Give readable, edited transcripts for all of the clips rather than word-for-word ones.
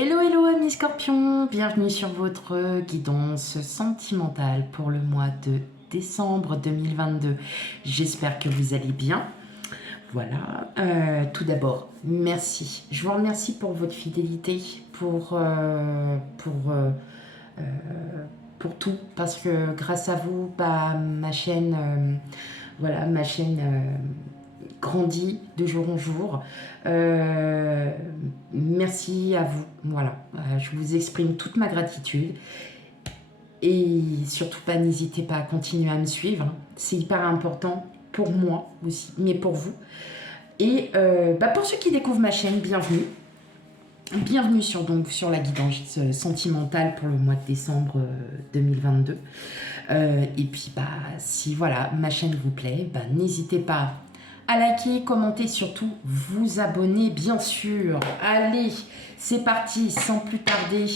Hello, hello amis scorpions, bienvenue sur votre guidance sentimentale pour le mois de décembre 2022. J'espère que vous allez bien. Voilà, tout d'abord, merci. Je vous remercie pour votre fidélité, pour tout, parce que grâce à vous, ma chaîne, grandit de jour en jour. Merci à vous. Voilà, je vous exprime toute ma gratitude. Et surtout pas, n'hésitez pas à continuer à me suivre. C'est hyper important pour moi aussi, mais pour vous. Et pour ceux qui découvrent ma chaîne, bienvenue. Bienvenue sur la guidance sentimentale pour le mois de décembre 2022. Et puis, si voilà, ma chaîne vous plaît, n'hésitez pas à liker, commenter, surtout vous abonner, bien sûr. Allez, c'est parti, sans plus tarder,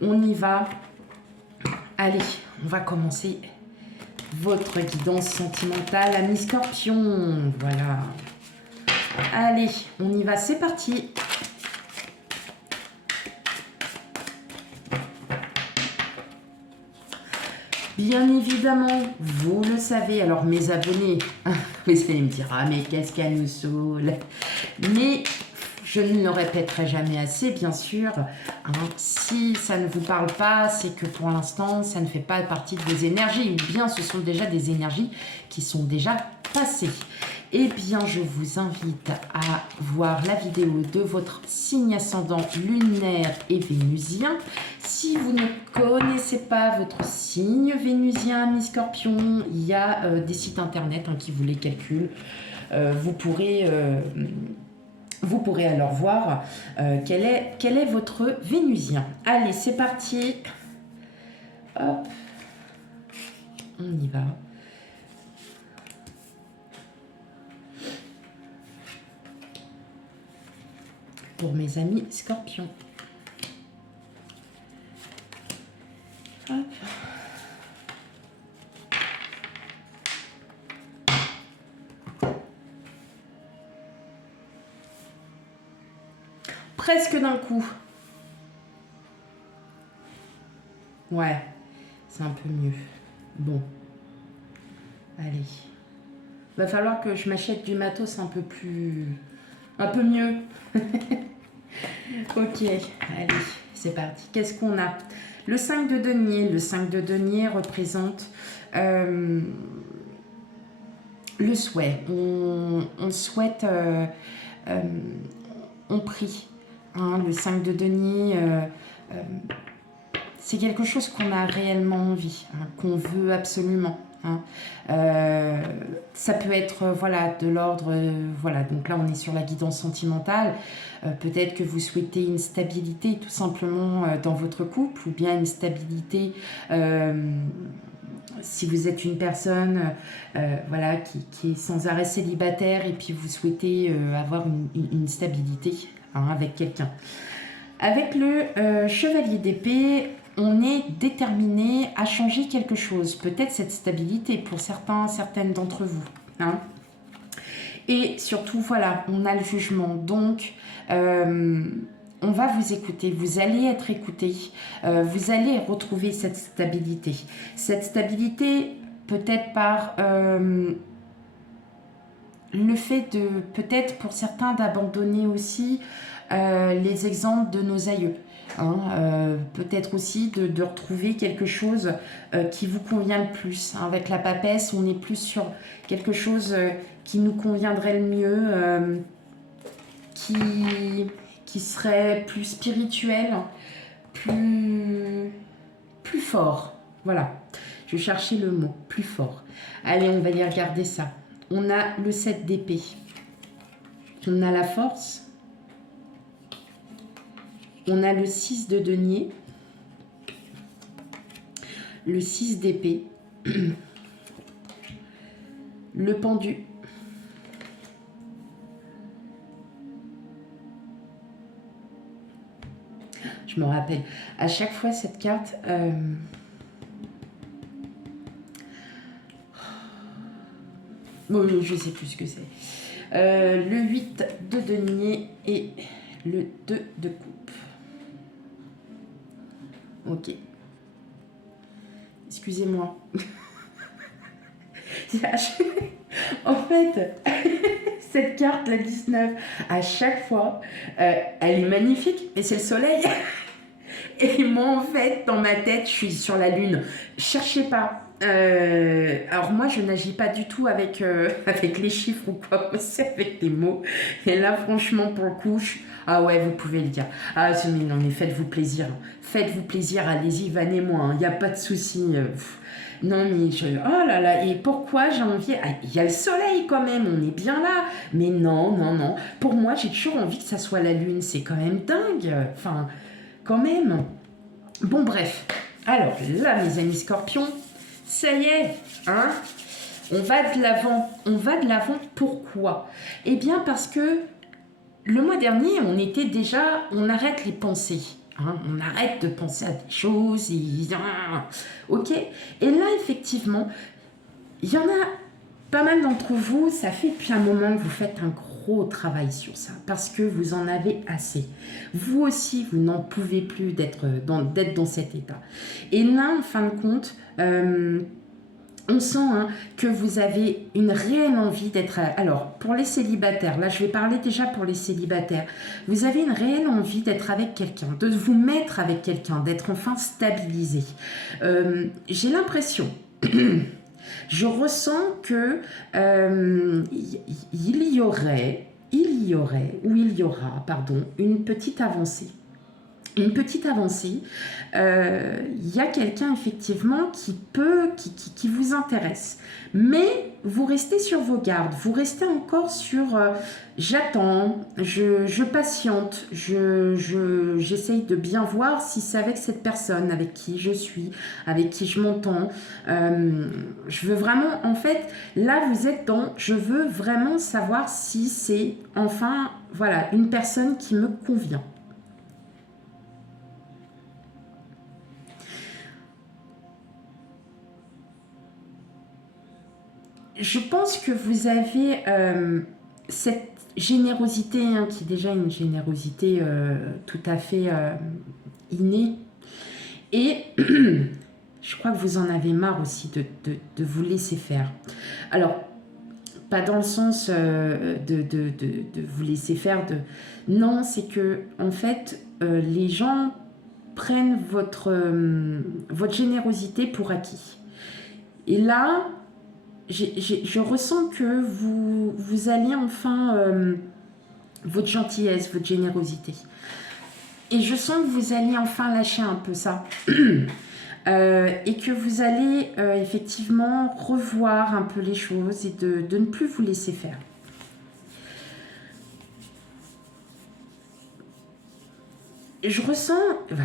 on y va. Allez, on va commencer votre guidance sentimentale, amis scorpions. Voilà. Allez, on y va, c'est parti. Bien évidemment, vous le savez, alors mes abonnés, vous allez me dire, ah mais qu'est-ce qu'elle nous saoule. Mais je ne le répéterai jamais assez, bien sûr. Si ça ne vous parle pas, c'est que pour l'instant, ça ne fait pas partie de vos énergies. Ou bien ce sont déjà des énergies qui sont déjà passées. Eh bien, je vous invite à voir la vidéo de votre signe ascendant lunaire et vénusien. Si vous ne connaissez pas votre signe vénusien, amis scorpions, il y a des sites internet qui vous les calculent. Vous pourrez alors voir quel est votre vénusien. Allez, c'est parti. Hop. On y va. Pour mes amis scorpions. Hop. Presque d'un coup. Ouais, c'est un peu mieux. Bon. Allez. Va falloir que je m'achète du matos un peu mieux. Ok, allez, c'est parti. Qu'est-ce qu'on a? Le 5 de denier. Le 5 de denier représente le souhait. On souhaite, on prie. Le 5 de denier, c'est quelque chose qu'on a réellement envie, qu'on veut absolument. Ça peut être de l'ordre, donc là on est sur la guidance sentimentale. Peut-être que vous souhaitez une stabilité tout simplement dans votre couple, ou bien une stabilité si vous êtes une personne qui est sans arrêt célibataire, et puis vous souhaitez avoir une stabilité avec quelqu'un. Avec le chevalier d'épée, on est déterminé à changer quelque chose. Peut-être cette stabilité pour certaines d'entre vous. Et surtout, on a le jugement. Donc, on va vous écouter. Vous allez être écouté. Vous allez retrouver cette stabilité. Cette stabilité, peut-être par le fait de, peut-être pour certains, d'abandonner aussi les exemples de nos aïeux. Peut-être aussi de retrouver quelque chose qui vous convient le plus. Avec la papesse, on est plus sur quelque chose qui nous conviendrait le mieux, qui serait plus spirituel, plus fort. Voilà, je cherchais le mot, plus fort. Allez, on va y regarder ça. On a le 7 d'épée. On a la force. On a le 6 de denier, le 6 d'épée, le pendu, je me rappelle, à chaque fois cette carte, je sais plus ce que c'est, le 8 de denier et le 2 de coupe. Ok. Excusez-moi. En fait, cette carte, la 19, à chaque fois, elle est magnifique, mais c'est le soleil. Et moi, en fait, dans ma tête, je suis sur la lune. Cherchez pas. Alors moi, je n'agis pas du tout avec, avec les chiffres ou quoi, c'est avec les mots. Et là, franchement, pour le coup, ah ouais, vous pouvez le dire. Ah, mais non, mais faites-vous plaisir. Faites-vous plaisir, allez-y, vannez-moi. Il n'y a pas de souci. Non, mais oh là là, et pourquoi j'ai envie... Ah, il y a le soleil quand même, on est bien là. Mais non, non, non. Pour moi, j'ai toujours envie que ça soit la lune. C'est quand même dingue. Enfin, quand même. Bon, bref. Alors là, mes amis scorpions, ça y est, hein, on va de l'avant. On va de l'avant, pourquoi? Eh bien, parce que le mois dernier, on arrête les pensées. Hein, on arrête de penser à des choses. Ok. Et là, effectivement, il y en a pas mal d'entre vous, ça fait depuis un moment que vous faites un gros travail sur ça, parce que vous en avez assez. Vous aussi, vous n'en pouvez plus d'être dans cet état. Et là, en fin de compte, on sent que vous avez une réelle envie d'être... Alors, pour les célibataires, là je vais parler déjà pour les célibataires, vous avez une réelle envie d'être avec quelqu'un, de vous mettre avec quelqu'un, d'être enfin stabilisé. J'ai l'impression... Je ressens que il y aura, pardon, une petite avancée. Une petite avancée. Il y a quelqu'un effectivement qui vous intéresse. Mais vous restez sur vos gardes, vous restez encore sur j'attends, je patiente, j'essaye de bien voir si c'est avec cette personne, avec qui je suis, avec qui je m'entends. Je veux vraiment, en fait, là vous êtes dans, je veux vraiment savoir si c'est enfin, voilà, une personne qui me convient. Je pense que vous avez cette générosité, qui est déjà une générosité tout à fait innée. Et je crois que vous en avez marre aussi de vous laisser faire. Alors, pas dans le sens de vous laisser faire. Non, c'est que, en fait, les gens prennent votre générosité pour acquis. Et là... je ressens que vous allez enfin votre gentillesse, votre générosité. Et je sens que vous allez enfin lâcher un peu ça. Et que vous allez effectivement revoir un peu les choses et de ne plus vous laisser faire. Je ressens,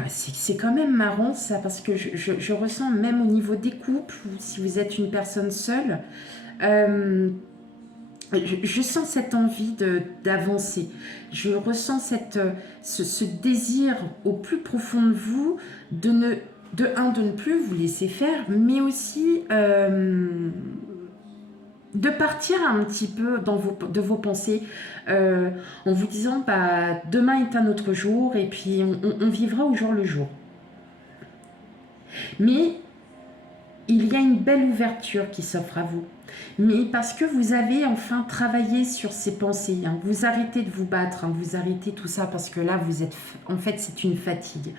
c'est quand même marrant ça, parce que je ressens même au niveau des couples, ou si vous êtes une personne seule, je sens cette envie d'avancer. Je ressens ce désir au plus profond de vous de ne plus vous laisser faire, mais aussi de partir un petit peu de vos pensées en vous disant demain est un autre jour et puis on vivra au jour le jour. Mais il y a une belle ouverture qui s'offre à vous. Mais parce que vous avez enfin travaillé sur ces pensées, vous arrêtez de vous battre, vous arrêtez tout ça parce que là vous êtes, en fait c'est une fatigue.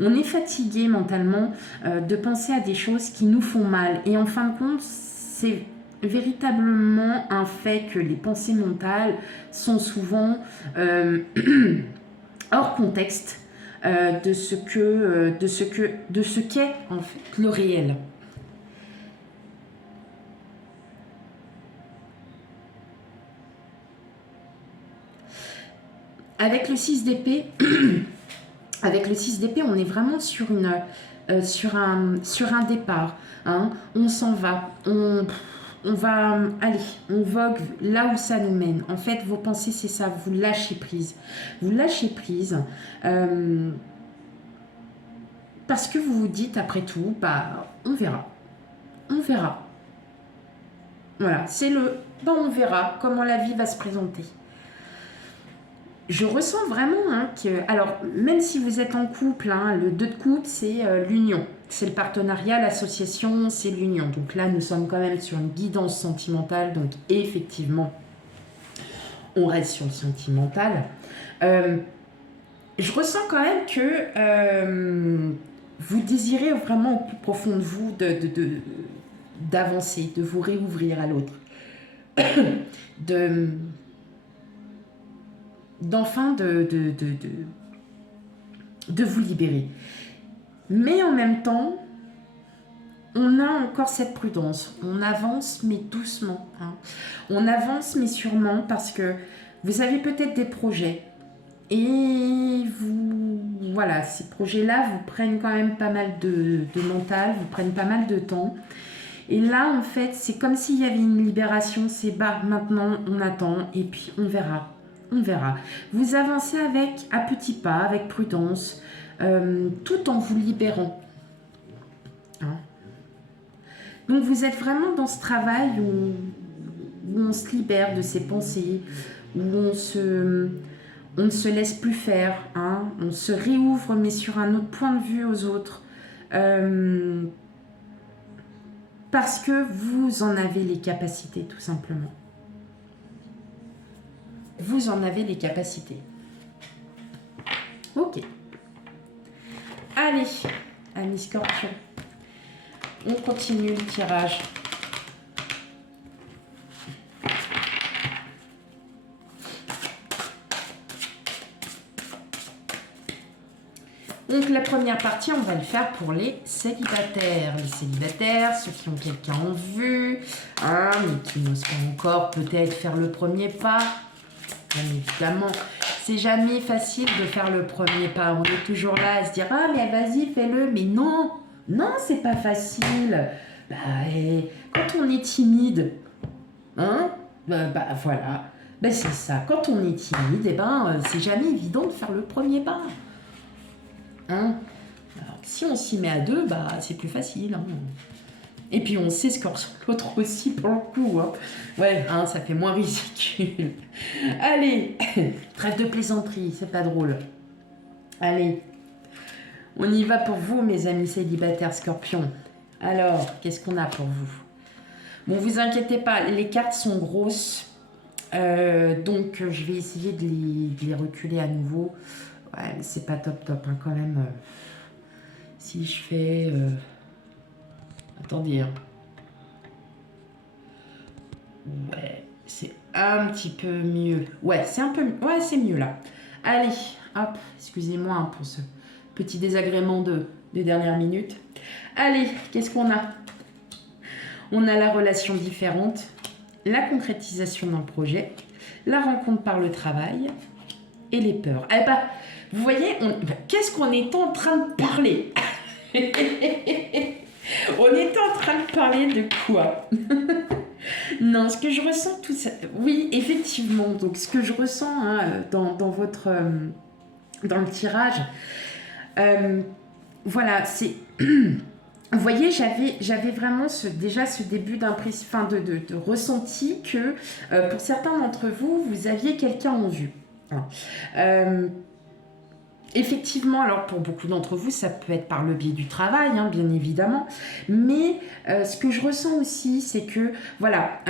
On est fatigué mentalement de penser à des choses qui nous font mal et en fin de compte c'est véritablement un fait que les pensées mentales sont souvent hors contexte de ce qu'est en fait le réel. Avec le 6 d'épée, on est vraiment sur un départ. On s'en va, on va aller, on vogue là où ça nous mène. En fait, vos pensées, c'est ça, vous lâchez prise. Vous lâchez prise parce que vous vous dites, après tout, on verra. On verra. Voilà, c'est on verra comment la vie va se présenter. je ressens vraiment que... Alors, même si vous êtes en couple, le 2 de coupe, c'est l'union. C'est le partenariat, l'association, c'est l'union. Donc là, nous sommes quand même sur une guidance sentimentale. Donc, effectivement, on reste sur le sentimental. Je ressens quand même que vous désirez vraiment au plus profond de vous d'avancer, de vous réouvrir à l'autre. D'enfin de vous libérer. Mais en même temps, on a encore cette prudence. On avance, mais doucement. On avance, mais sûrement, parce que vous avez peut-être des projets. Et voilà, ces projets-là vous prennent quand même pas mal de mental, vous prennent pas mal de temps. Et là, en fait, c'est comme s'il y avait une libération. C'est maintenant, on attend, et puis on verra. On verra. Vous avancez à petits pas, avec prudence, tout en vous libérant. Donc vous êtes vraiment dans ce travail où on se libère de ses pensées, où on ne se laisse plus faire, on se réouvre, mais sur un autre point de vue aux autres. Parce que vous en avez les capacités, tout simplement. Vous en avez les capacités. Ok. Allez, amis Scorpion. On continue le tirage. Donc la première partie, on va le faire pour les célibataires. Les célibataires, ceux qui ont quelqu'un en vue, mais qui n'osent pas encore peut-être faire le premier pas. Bien évidemment, c'est jamais facile de faire le premier pas. On est toujours là à se dire « Ah, mais vas-y, fais-le !» Mais non, non, c'est pas facile. Quand on est timide, voilà. C'est ça, quand on est timide, c'est jamais évident de faire le premier pas. Alors, si on s'y met à deux, c'est plus facile. Et puis on sait ce qu'on ressent l'autre aussi pour le coup. Ouais, ça fait moins ridicule. Allez, trêve de plaisanterie, c'est pas drôle. Allez, on y va pour vous, mes amis célibataires Scorpions. Alors, qu'est-ce qu'on a pour vous? Bon, vous inquiétez pas, les cartes sont grosses. Donc, je vais essayer de les reculer à nouveau. Ouais, mais c'est pas top quand même. Si je fais... Attendez. Ouais, c'est un petit peu mieux. Ouais, c'est un peu... Ouais, c'est mieux là. Allez, hop, excusez-moi pour ce petit désagrément des dernières minutes. Allez, qu'est-ce qu'on a? On a la relation différente, la concrétisation d'un projet, la rencontre par le travail et les peurs. Vous voyez, qu'est-ce qu'on est en train de parler? On était en train de parler de quoi? Non, ce que je ressens, tout ça... Oui, effectivement, donc ce que je ressens dans votre... dans le tirage, voilà, c'est... Vous voyez, j'avais vraiment déjà ce début d'impression, de ressenti que pour certains d'entre vous, vous aviez quelqu'un en vue. Effectivement, alors pour beaucoup d'entre vous, ça peut être par le biais du travail, bien évidemment. Mais ce que je ressens aussi, c'est que, voilà,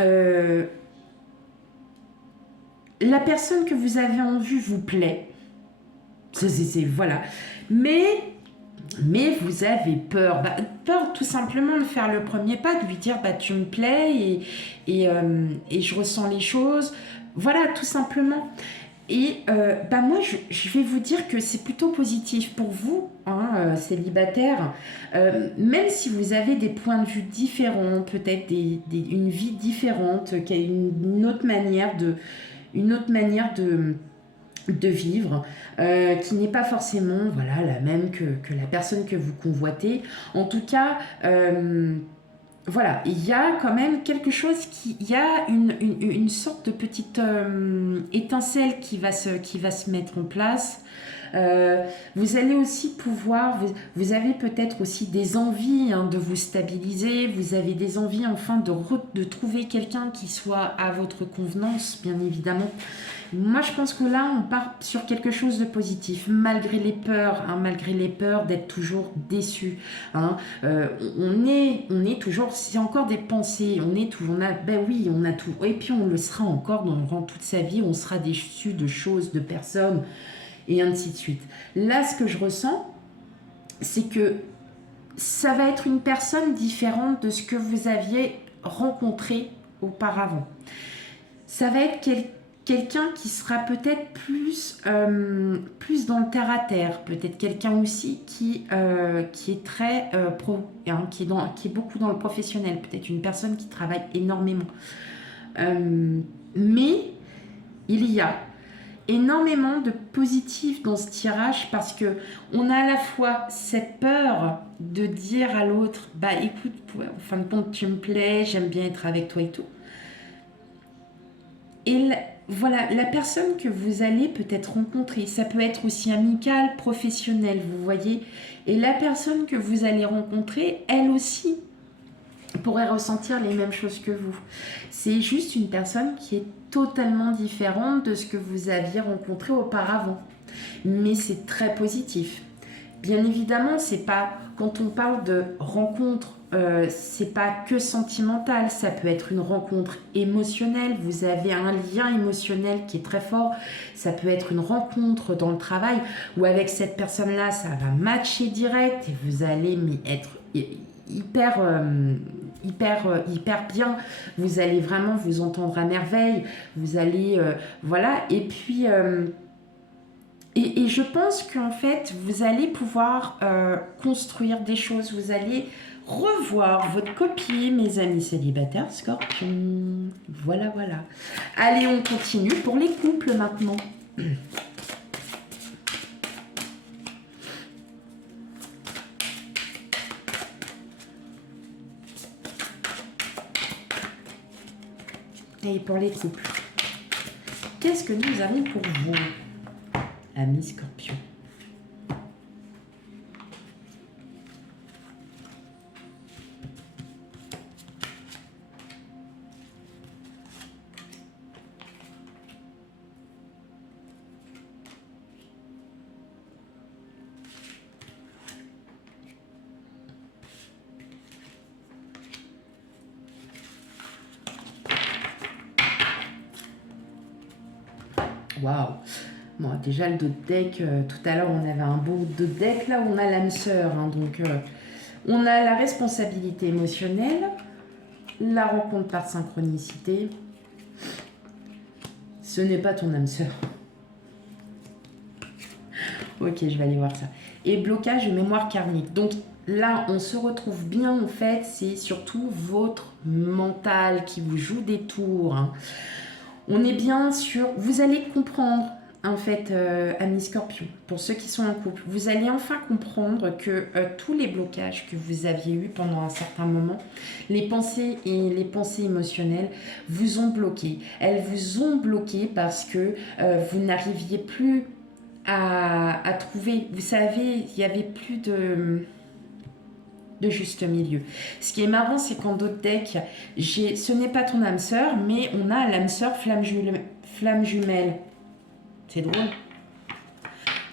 la personne que vous avez en vue vous plaît. Voilà. Mais vous avez peur. Peur tout simplement de faire le premier pas, de lui dire tu me plais et je ressens les choses. Voilà, tout simplement. Et moi, je vais vous dire que c'est plutôt positif pour vous, célibataires, même si vous avez des points de vue différents, peut-être une vie différente, une autre manière de vivre, qui n'est pas forcément la même que la personne que vous convoitez. En tout cas, voilà, il y a quand même quelque chose il y a une sorte de petite étincelle qui va se mettre en place. Vous allez aussi pouvoir, vous avez peut-être aussi des envies de vous stabiliser, vous avez des envies enfin de trouver quelqu'un qui soit à votre convenance, bien évidemment. Moi, je pense que là, on part sur quelque chose de positif, malgré les peurs d'être toujours déçu. On est toujours, c'est encore des pensées, ben oui, on a tout, et puis on le sera encore durant toute sa vie, on sera déçu de choses, de personnes, et ainsi de suite. Là, ce que je ressens, c'est que ça va être une personne différente de ce que vous aviez rencontré auparavant. Ça va être quelqu'un qui sera peut-être plus dans le terre à terre, peut-être quelqu'un aussi qui est très qui est beaucoup dans le professionnel, peut-être une personne qui travaille énormément. Mais il y a énormément de positif dans ce tirage parce que on a à la fois cette peur de dire à l'autre, bah écoute, en fin de compte tu me plais, j'aime bien être avec toi et tout. Et voilà, la personne que vous allez peut-être rencontrer, ça peut être aussi amical, professionnel, vous voyez. Et la personne que vous allez rencontrer, elle aussi pourrait ressentir les mêmes choses que vous. C'est juste une personne qui est totalement différente de ce que vous aviez rencontré auparavant. Mais c'est très positif. Bien évidemment, c'est pas, quand on parle de rencontre, c'est pas que sentimental, ça peut être une rencontre émotionnelle, vous avez un lien émotionnel qui est très fort, ça peut être une rencontre dans le travail, où avec cette personne-là, ça va matcher direct et vous allez être hyper bien, vous allez vraiment vous entendre à merveille, vous allez, voilà, et puis... Et je pense qu'en fait, vous allez pouvoir construire des choses. Vous allez revoir votre copie, mes amis célibataires, Scorpion. Voilà, voilà. Allez, on continue pour les couples maintenant. Et pour les couples, qu'est-ce que nous avons pour vous, amis Scorpion? Waouh! Bon, déjà le dos de deck, tout à l'heure on avait un beau dos de deck, là on a l'âme sœur, donc on a la responsabilité émotionnelle, la rencontre par synchronicité. Ce n'est pas ton âme sœur. Ok, je vais aller voir ça. Et blocage de mémoire karmique. Donc là, on se retrouve bien, en fait, c'est surtout votre mental qui vous joue des tours. On est bien sûr, vous allez comprendre, en fait, amis Scorpion, pour ceux qui sont en couple, vous allez enfin comprendre que tous les blocages que vous aviez eus pendant un certain moment, les pensées et les pensées émotionnelles vous ont bloqué. Elles vous ont bloqué parce que vous n'arriviez plus à trouver, vous savez, il n'y avait plus de juste milieu. Ce qui est marrant, c'est qu'en d'autres decks, ce n'est pas ton âme sœur, mais on a l'âme sœur flamme jumelle. C'est drôle.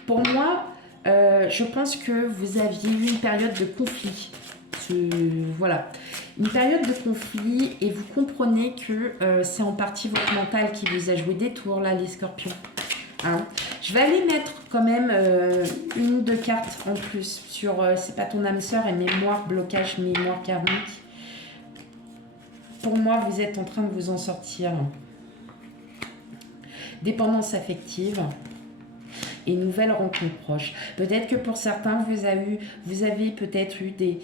Pour moi, je pense que vous aviez eu une période de conflit. Voilà. Une période de conflit et vous comprenez que c'est en partie votre mental qui vous a joué des tours, là, les scorpions. Je vais aller mettre quand même une ou deux cartes en plus sur c'est pas ton âme sœur et mémoire, blocage, mémoire karmique. Pour moi, vous êtes en train de vous en sortir. Dépendance affective et nouvelle rencontre proche. Peut-être que pour certains, vous avez peut-être eu des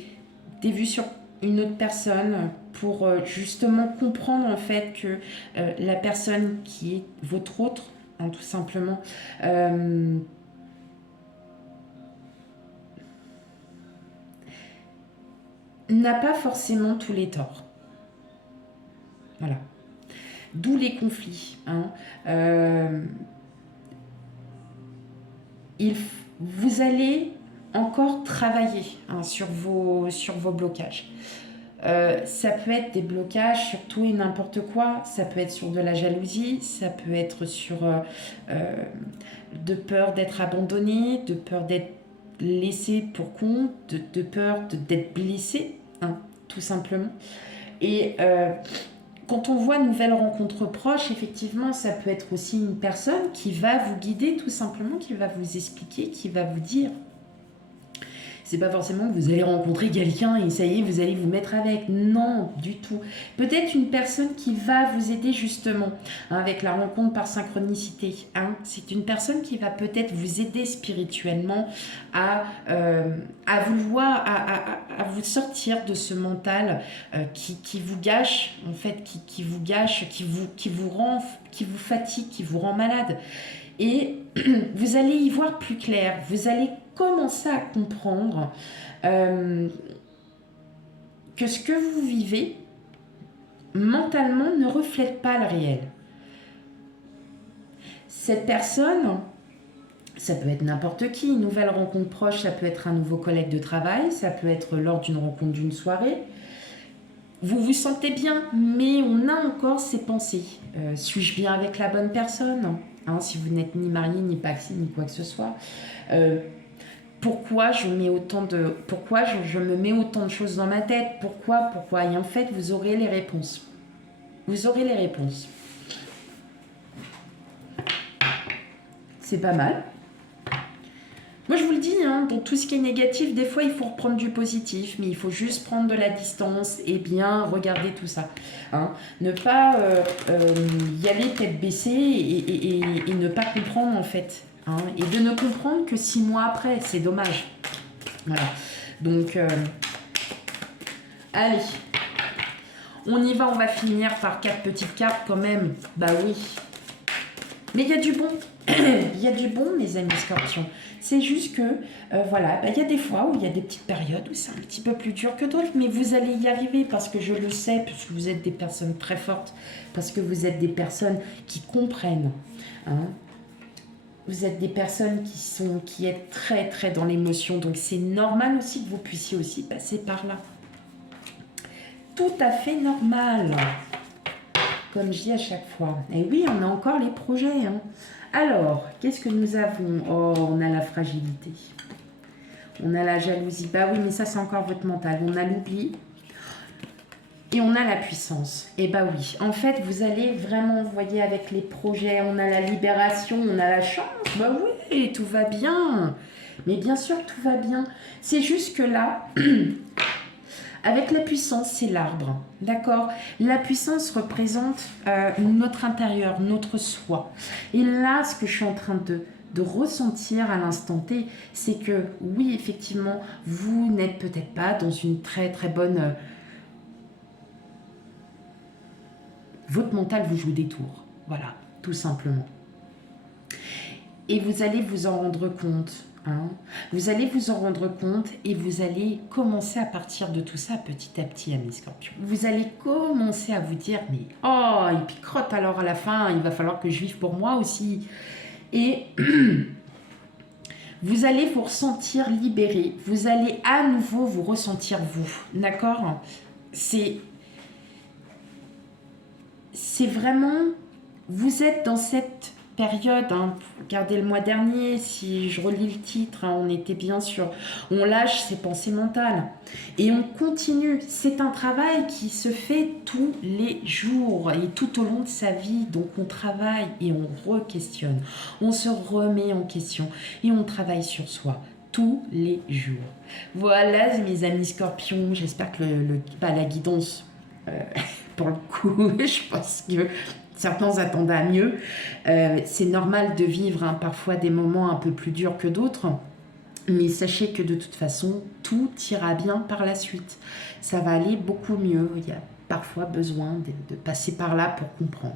vues sur une autre personne pour justement comprendre en fait que la personne qui est votre autre, tout simplement, n'a pas forcément tous les torts. Voilà. D'où les conflits. vous allez encore travailler sur vos blocages. Ça peut être des blocages sur tout et n'importe quoi, ça peut être sur de la jalousie, ça peut être sur de peur d'être abandonné, de peur d'être laissé pour compte, de peur d'être blessé, tout simplement. Et quand on voit nouvelle rencontre proche, effectivement, ça peut être aussi une personne qui va vous guider tout simplement, qui va vous expliquer, qui va vous dire. C'est pas forcément que vous allez rencontrer quelqu'un et ça y est, vous allez vous mettre avec. Non, du tout. Peut-être une personne qui va vous aider justement avec la rencontre par synchronicité. C'est une personne qui va peut-être vous aider spirituellement à vouloir, à vous sortir de ce mental qui vous gâche, en fait, qui vous gâche, qui vous fatigue, qui vous rend malade. Et vous allez y voir plus clair, vous allez commencer à comprendre que ce que vous vivez mentalement ne reflète pas le réel. Cette personne, ça peut être n'importe qui, une nouvelle rencontre proche, ça peut être un nouveau collègue de travail, ça peut être lors d'une rencontre d'une soirée. Vous vous sentez bien, mais on a encore ces pensées. Suis-je bien avec la bonne personne ? Si vous n'êtes ni marié, ni paxé, ni quoi que ce soit. Pourquoi je me mets autant de choses dans ma tête ? Pourquoi ? Et en fait, vous aurez les réponses. Vous aurez les réponses. C'est pas mal. Moi, je vous le dis, dans tout ce qui est négatif, des fois, il faut reprendre du positif, mais il faut juste prendre de la distance et bien regarder tout ça. Ne pas y aller tête baissée et ne pas comprendre, en fait. Et de ne comprendre que 6 mois après, c'est dommage. Voilà. Donc, allez. On y va, on va finir par 4 petites cartes quand même. Bah oui. Mais il y a du bon. Il y a du bon, mes amis scorpions. C'est juste que, il y a des fois où il y a des petites périodes où c'est un petit peu plus dur que d'autres, mais vous allez y arriver parce que je le sais, parce que vous êtes des personnes très fortes, parce que vous êtes des personnes qui comprennent. Vous êtes des personnes qui êtes très, très dans l'émotion, donc c'est normal aussi que vous puissiez aussi passer par là. Tout à fait normal, comme je dis à chaque fois. Et oui, on a encore les projets, Alors, qu'est-ce que nous avons ? Oh, on a la fragilité. On a la jalousie. Bah oui, mais ça, c'est encore votre mental. On a l'oubli. Et on a la puissance. Et bah oui. En fait, vous allez vraiment, vous voyez, avec les projets, on a la libération, on a la chance. Bah oui, tout va bien. Mais bien sûr, tout va bien. C'est juste que là... Avec la puissance, c'est l'arbre, d'accord ? La puissance représente notre intérieur, notre soi. Et là, ce que je suis en train de ressentir à l'instant T, c'est que oui, effectivement, vous n'êtes peut-être pas dans une très très bonne... Votre mental vous joue des tours, voilà, tout simplement. Et vous allez vous en rendre compte. Vous allez vous en rendre compte et vous allez commencer à partir de tout ça petit à petit, amis scorpions. Vous allez commencer à vous dire, mais oh, et puis crotte alors à la fin, il va falloir que je vive pour moi aussi. Et vous allez vous ressentir libéré, vous allez à nouveau vous ressentir vous, d'accord ? C'est vraiment, vous êtes dans cette période, regardez le mois dernier, si je relis le titre, on était bien sûr, on lâche ses pensées mentales et on continue. C'est un travail qui se fait tous les jours et tout au long de sa vie, donc on travaille et on re-questionne, on se remet en question et on travaille sur soi tous les jours. Voilà mes amis scorpions, j'espère que la guidance, pour le coup, je pense que certains attendaient à mieux. C'est normal de vivre parfois des moments un peu plus durs que d'autres. Mais sachez que de toute façon, tout ira bien par la suite. Ça va aller beaucoup mieux. Il y a parfois besoin de passer par là pour comprendre.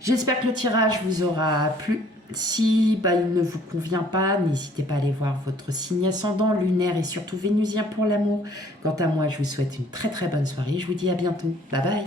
J'espère que le tirage vous aura plu. Si il ne vous convient pas, n'hésitez pas à aller voir votre signe ascendant, lunaire et surtout vénusien pour l'amour. Quant à moi, je vous souhaite une très très bonne soirée. Je vous dis à bientôt. Bye bye.